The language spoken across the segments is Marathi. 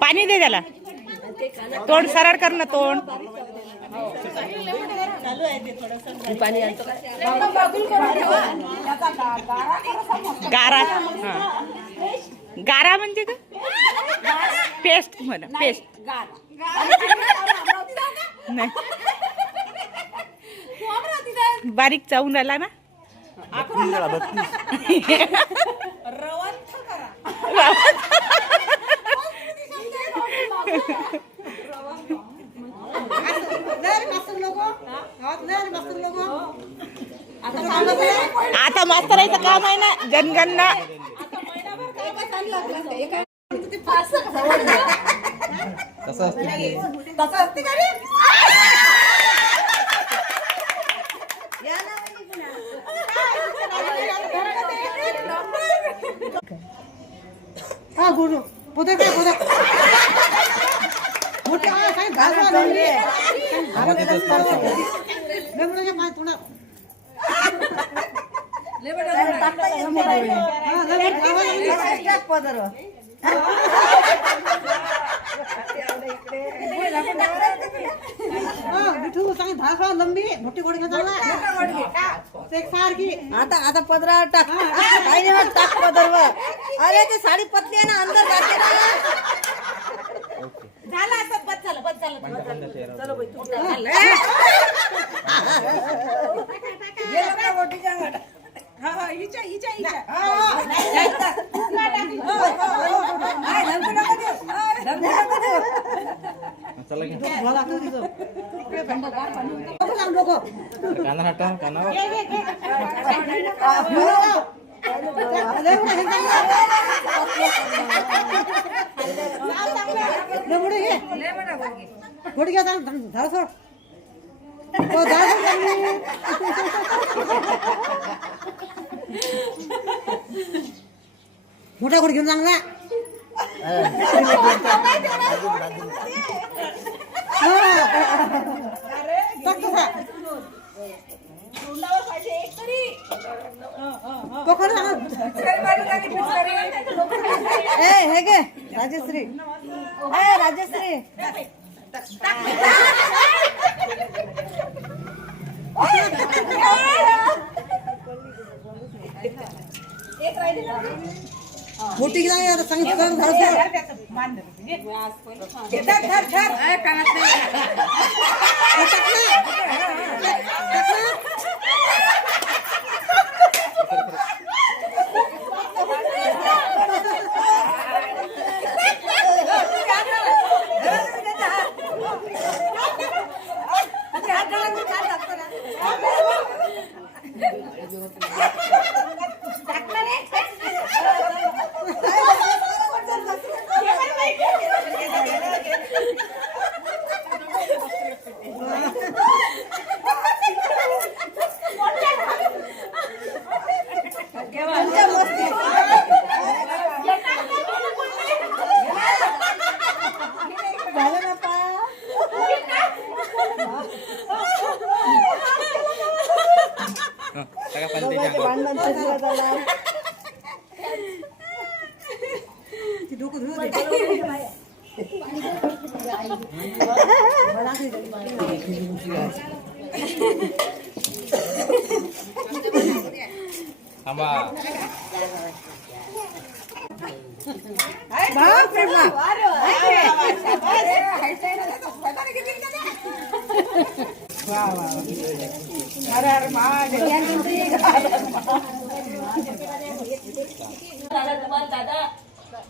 पाणी दे त्याला. तोंड सरळ कर ना तोंड. पाणी आणतो गारा. गारा म्हणजे का? पेस्ट म्हणा. पेस्ट नाही. बारीक चावून राहिला ना. आता मास्तराचं काम आहे ना जनगणना. हा गुरु पुढे काय पुढे मोठे काही घालवा नाही लेबडे पाय थोडा लेबडे टाकता हा लेबडे टाक पदर मिठू सांग धासा लंबी मोठी गोडी घेता एक सारखी आता पदरा टाक काही नाही टाक पदरवर. अरे ते साडी पतली आहे ना अंदर जाते ना. झाला असं बस झालं. चलो बाई तू झालं. मोठी जांगड. हा हिच्या मोठा गोड घेऊन चांगला. हे गे राजश्री. राजश्री मोठी सांगितलं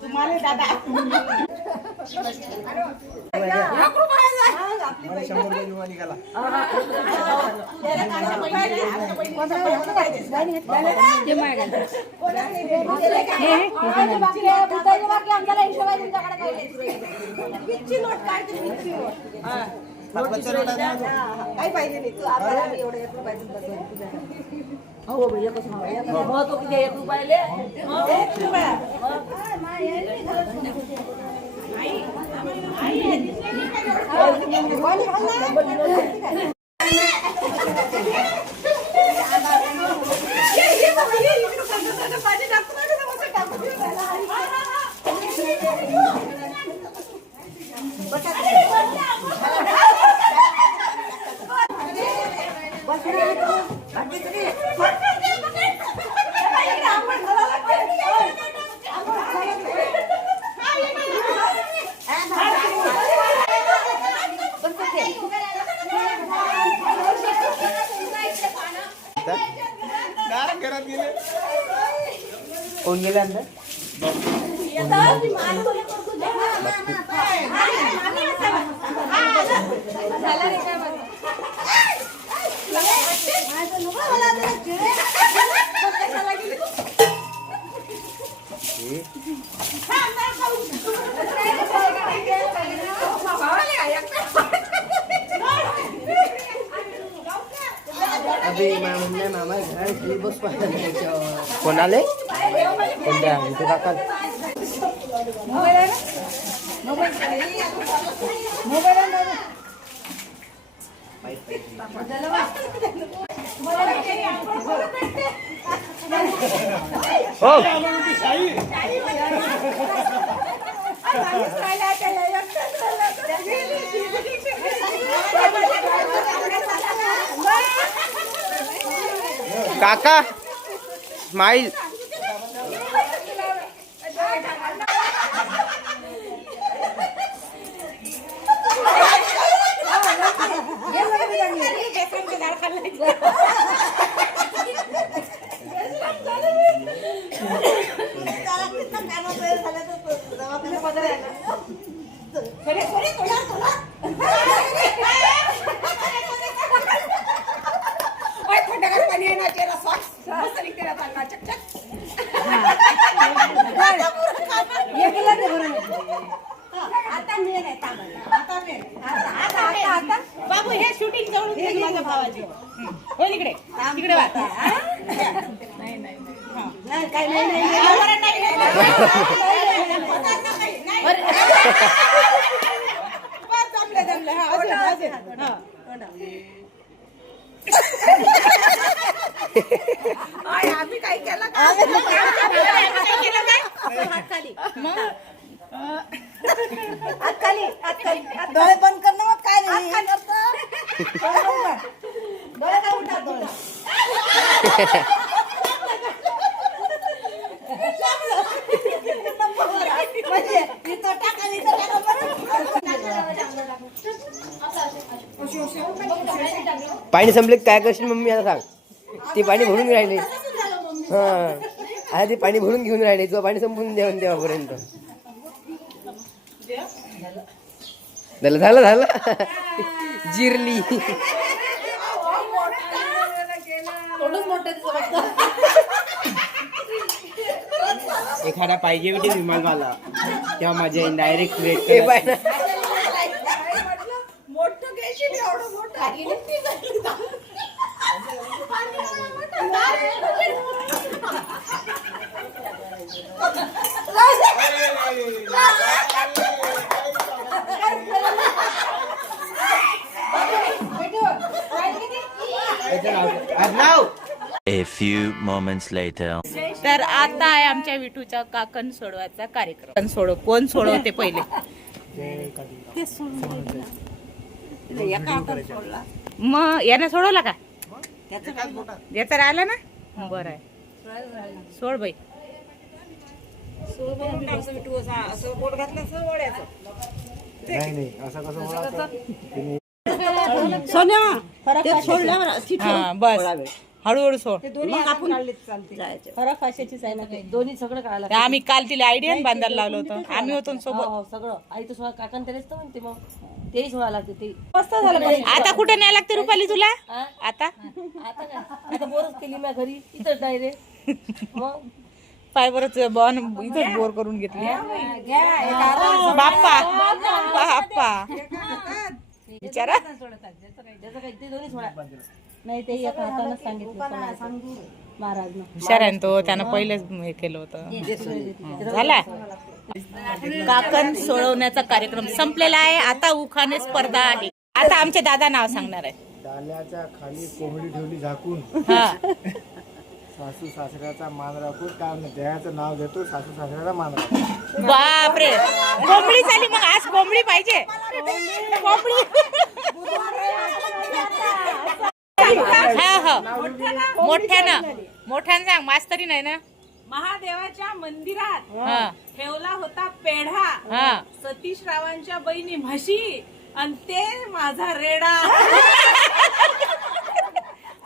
तुम्हाला दादा काही पाहिजे नाही तू आपल्याला एवढं 1 रुपयाचं हो भैया कसं हो तो किती 1 रुपयाले 1 रुपया कोण गेला अंदर अभी म्हणले मामा घर बस कोणाले कोणत्या इथे काका हो काका स्माइल बाबू हे शूटिंग जवळून घे माझ्या भावाची हो तिकडे तिकडे वाच नाही नाही नाही काही नाही जमले आम्ही काय केलं डोळे बंद करणं मग काय नाही डोळे काय उठा डोळे म्हणजे इथं टाका पाणी संपले काय करशील मम्मी आता सांग ते पाणी भरून राहिले हा आता ते पाणी भरून घेऊन राहिले तुझं पाणी संपून देऊन तेव्हापर्यंत झालं झालं झालं जिरली एखादा पाहिजे होती विमानवाला तेव्हा माझ्या डायरेक्ट वेट मोठं घ्यायची एवढं मोठं A few moments later. तर आता आहे आमच्या विठूच्या काकण सोडवायचा कार्यक्रम कोण सोडवते पहिले मग याने सोडवला का याचा राहिला ना बरं आहे सोड बाई सोन्या ते सोडल्यावर हा बस हळूहळू सोड. मग आपण काढलेच चालते जायचे. फरक फाशाचीच आहे ना ते. दोन्ही सगळं काढायला ते आम्ही काल तिला आयडिया बांधायला लावलं होतं. आम्ही होतो ना सोबत. हो सगळं आई तर सोळा काकान त्यानेच तर म्हणते मग तेही सोळा लागते ते मस्त झालं आता कुठं न्याय लागते रुपाली तुला आता? आता काय आता बोरच केली मी घरी इथं डायरेक्ट मग पाय बरंच बॉन इथंच बोर करून घेतली. बाप्पा बाप्पा विचारा. त्याचं काही ते दोन्ही सोळा नाही ते एका हातानं सांगितलं महाराज हुशार आहे ना तो. त्यानं पहिलेच हे केलं होतं. झाला काकण सोडवण्याचा कार्यक्रम संपलेला आहे. आता उखाणे स्पर्धा आहे. आता आमचे दादा नाव सांगणार आहे. डाल्याच्या खाली कोंबडी ठेवली झाकून हा सासू सासऱ्याचा मान राखून काय देहाचं नाव घेतो सासू सासऱ्याचा मान राखून. बापरे कोंबडी झाली. मग आज कोंबडी पाहिजे. कोंबडी हा हा मोठ्यानं सांग. मास्तरी नाही ना. महादेवाच्या मंदिरात हा ठेवला होता पेढा. हा सतीश रावांच्या बहिणी म्हशी आणि ते माझा रेडा.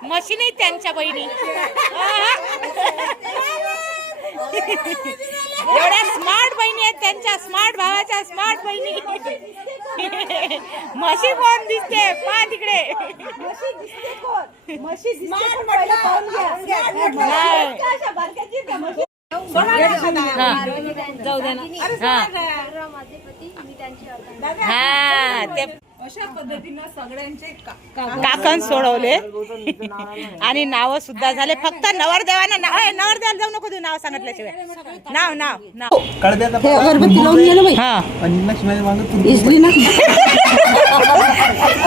म्हशी नाही त्यांच्या बहिणी. एवढ्या स्मार्ट बहिणी आहेत त्यांच्या. स्मार्ट भावाच्या स्मार्ट बहिणी. म्हशी कोण दिसते पहा तिकडे. हा ते अशा पद्धतीनं सगळ्यांचे काकण सोडवले आणि नाव सुद्धा झाले. फक्त नवरदेवानं नवरदेवाला जाऊ नको देऊ नाव सांगितल्याशिवाय. नाव नाव नाव अगरबत्ती लावून गेलं बाई हा इजली ना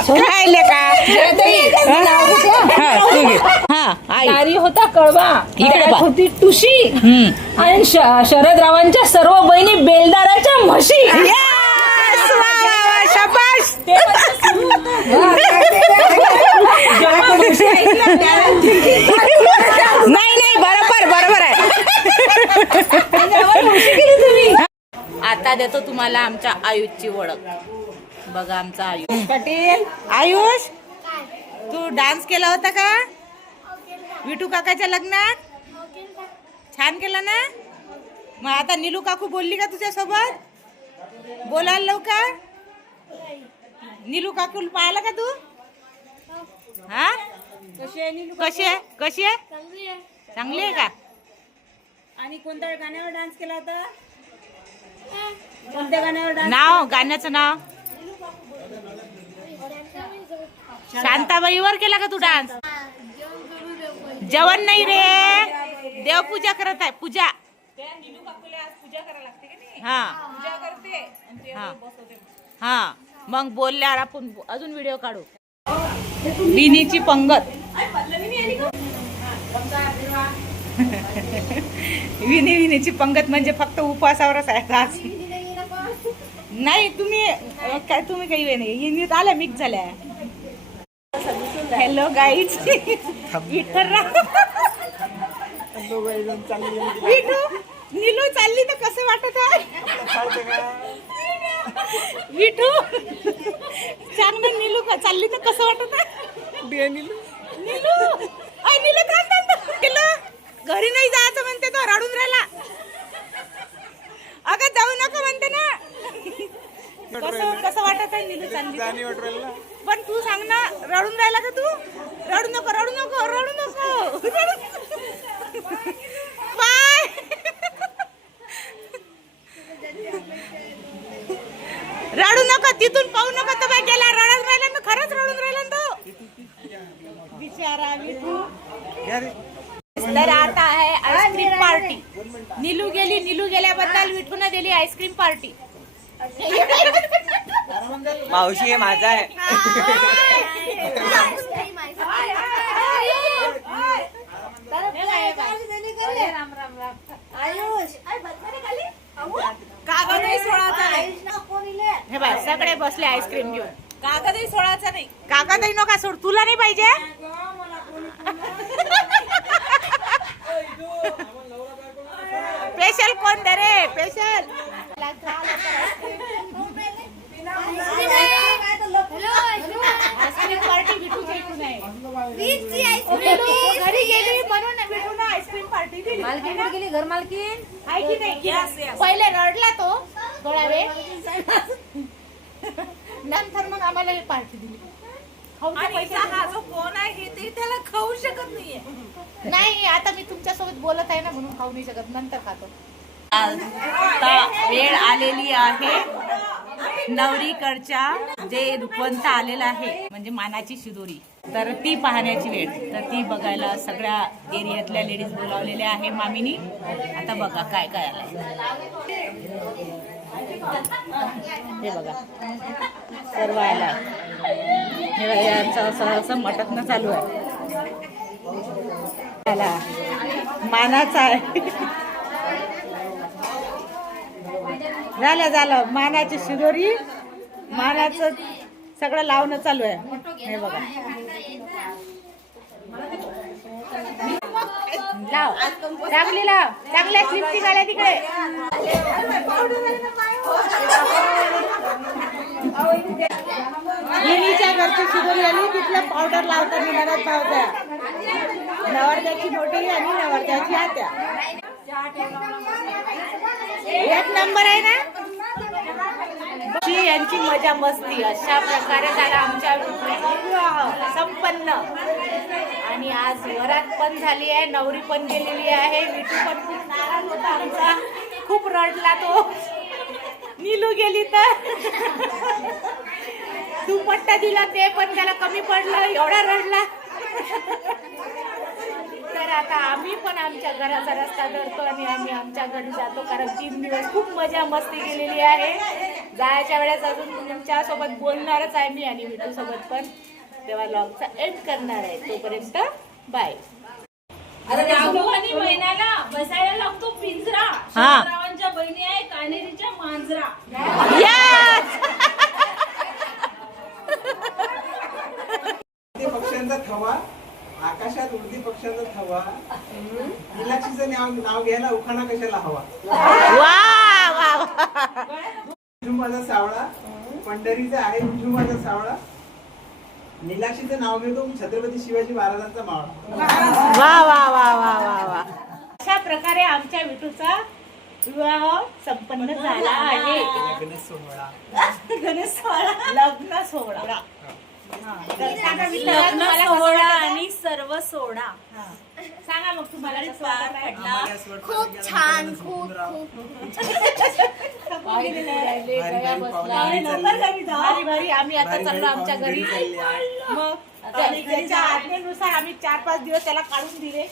काय लेका. हा तू घे. हा आई नारी होता कळवा. इकडे गळ्यात पहा. होती टुशी आणि शरदरावांच्या सर्व बहिणी बेलदाराच्या म्हशी. Yes! वा, वा, वा, शाबास. ते नाही नाही बरोबर आहे. आता देतो तुम्हाला आमच्या आयुषची ओळख. बघा आमचा आयुष पाटील. आयुष तू डान्स केला होता का विठू काकाच्या लग्नात? छान केला ना. मग आता नीलू काकू बोलली का तुझ्या सोबत? बोलायला लवकर. नीलू काकू पाहिला का तू? हा कशी आहे चांगली आहे का? आणि कोणत्या गाण्यावर डान्स केला होता? कोणत्या गाण्यावर डान्स? नाव गाण्याचं नाव शांताबाईवर केला का तू डान्स? जेवण नाही रे देवपूजा करत आहे. पूजा हा हा मग बोलल्यावर आपण अजून व्हिडिओ काढू. विनीची पंगत. विनीची पंगत म्हणजे फक्त उपवासावरच आहे आज. नाही तुम्ही काही वेळ नाही. हिंदीत आल्या मिक्स झाल्या. Hello guys. विठू नीलू चालली तर कसं वाटत आहे? विठू चांगलं नीलू चालली तर कसं वाटत आहे? नीलू घरी नाही जायचं म्हणते तो. रडून राहिला. अगं जाऊ नको म्हणते ना. कसं वाटत आहे नीलू चालली? पण तू सांग ना. रडून राहिला का तू? रडू नको बाय. रडू नको. तिथून पाहू नको. तर बाय गेला रडत राहिला ना. खरंच रडून राहिला तो बिचारा विठू. तर आता आहे आईस्क्रीम पार्टी. नीलू गेल्याबद्दल विठून दिली आईस्क्रीम पार्टी. मावशी हे माझा आहे. कागदही सोळाचा नाही. हे बाय सगळे बसले आईस्क्रीम घेऊन. कागदही सोळाचा नाही. कागदही नका सोड. तुला नाही पाहिजे? स्पेशल कोण दे रे? स्पेशल आईस्क्रीम पार्टी विठूच्या इकडून आहे. घरी गेली म्हणून विठून आईस्क्रीम पार्टी दिली. मालकीन गेली घर मालकीन. आहे की नाही? पहिले रडला तो थोडा वेळ, नंतर मग आम्हाला ही पार्टी दिली. हा जो कोण आहे ते त्याला खाऊ शकत नाहीये. नाही, आता मी तुमच्या सोबत बोलत आहे ना म्हणून खाऊ नाही शकत, नंतर खातो. आता वेळ आलेली आहे नवरीकडच्या जे रुपवंत आलेला आहे म्हणजे मानाची शिदोरी, तर ती पाहण्याची वेळ. तर ती बघायला सगळ्या एरियातल्या लेडीज बोलावलेल्या आहे मामीनी. आता बघा काय काय आलंय. हे बघा सर्व आला. हे बघा, यांचं असं मटकणं चालू आहे. आला मानाचा आहे. झालं मानाची शिदोरी, मानाचं सगळं लावणं चालू आहे. हे बघा लाव, चांगली लाव, चांगल्या लिपस्टिक आल्या तिकडे. लिलीच्या घरची शिदोरी आली, तिथलं पावडर लावताना मनात पावत्या. नवरदेवाची मोठी आणि नवरदेवाची आत्या. एक नंबर आहे ना. यांची मजा मस्ती अशा प्रकारे झाला आमच्या विवाह संपन्न. आणि आज वरात पण झाली आहे, नवरी पण गेलेली आहे. विठू पण खूप नाराज होता आमचा, खूप रडला तो. नीलू गेली तर दुपट्टा दिला ते पण त्याला कमी पडलं, एवढा रडला. तर आता आम्ही पण आमच्या घराचा रस्ता धरतो आणि आम्ही आमच्या घरी जातो, कारण 3 दिवस खूप मजा मस्ती केलेली आहे. जायच्या वेळेस अजून तुमच्या सोबत बोलणारच आहे मी आणि विठू सोबत पण, तेव्हा लॉगचा एंड करणार आहे. तोपर्यंत बाय. आणि महिन्याला बसायला लागतो पिंजरा. शरदरावांच्या बहिणी आहे कानेरीच्या मांजरा. पक्ष्यांचा थवा, आकाशात उडती पक्ष्यांचा थवा, नीलाक्षीचं नाव घ्यायला उखाणा कशाला हवा. विठू माझा सावळा, पंढरीचा आहे विठू माझा सावळा, नीलाक्षीचं नाव घेतो छत्रपती शिवाजी महाराजांचा मावळा. वा वा वा वा वा वा. अशा प्रकारे आमच्या विठूचा विवाह संपन्न झाला आहे. गणेश सोहळा, लग्न सोहळा. लग्न सोहळा आणि सर्व सोडा. सांगा मग तुम्हाला कसं वाटलं? खूप छान, खूप भारी भारी. आम्ही आता चाललो आमच्या घरी. मग त्याच्या आज्ञेनुसार आम्ही 4-5 दिवस त्याला काढून दिले.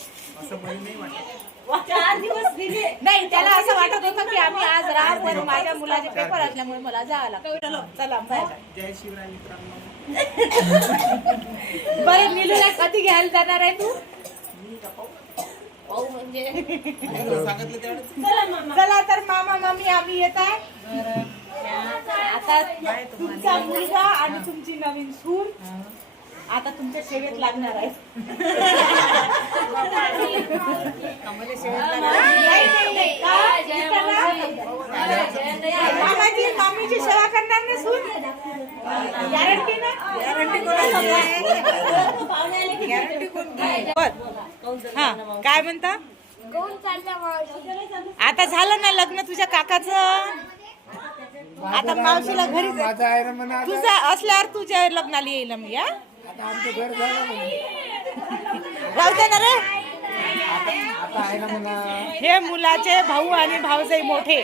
4 दिवस दिले नाही, त्याला असं वाटत होतं की आम्ही आज राहू, पण माझ्या मुलाचे पेपर असल्यामुळे मला जावं लागतं. चला बाय. जय शिवराय मित्रांनो. बरं, नीलूला कधी घ्यायला जाणार आहे तू? चला तर मामा मामी आम्ही येत आहे. आता तुमचा मुलगा आणि तुमची नवीन सून आता तुमच्या सेवेत लागणार आहे. मामाची मामीची सेवा करणार नाही सून? गॅरंटी ना? हा, काय म्हणता? आता झालं ना लग्न तुझ्या काकाचं? आता मावशीला घरी माझा आहे ना म्हणा. तुझा असल्यावर तुझ्या लग्नाला येईल मी. या आता आमचं घर झालं म्हणून. राहू दे ना रे. आता आहे ना म्हणा. हे मुलाचे भाऊ आणि भाऊजाई मोठे.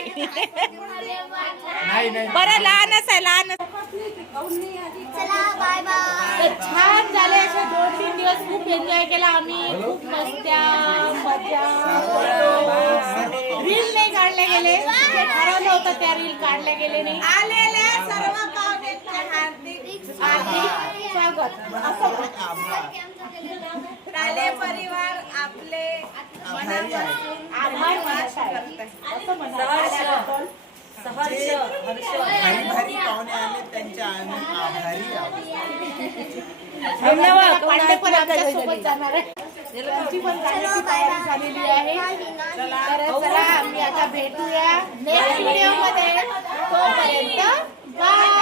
नाही नाही बरं लहानच आहे, लहानच. चला बाय बाय. तर छान झाले असे 2-3 दिवस. खूप एन्जॉय केला आम्ही, खूप मस्त्या मजा. रील नाही काढले गेले, जे ठरवलं होतं त्या रील काढल्या गेले नाही. आलेले सर्व पाहुण्यांचे हार्दिक हार्दिक स्वागत. टाले परिवार आपले मनापासून आभार मानत आहे. असं म्हणा. भारी पाहुणे आले त्यांच्या आम्ही आभारी आहोत. धन्यवाद. पांडे पण आमच्या सोबत जाणार आहे. त्यांची पण जाण्याची तयारी झालेली आहे. तर चला आम्ही आता भेटूया नेक्स्ट व्हिडिओ मध्ये. तोपर्यंत बाय.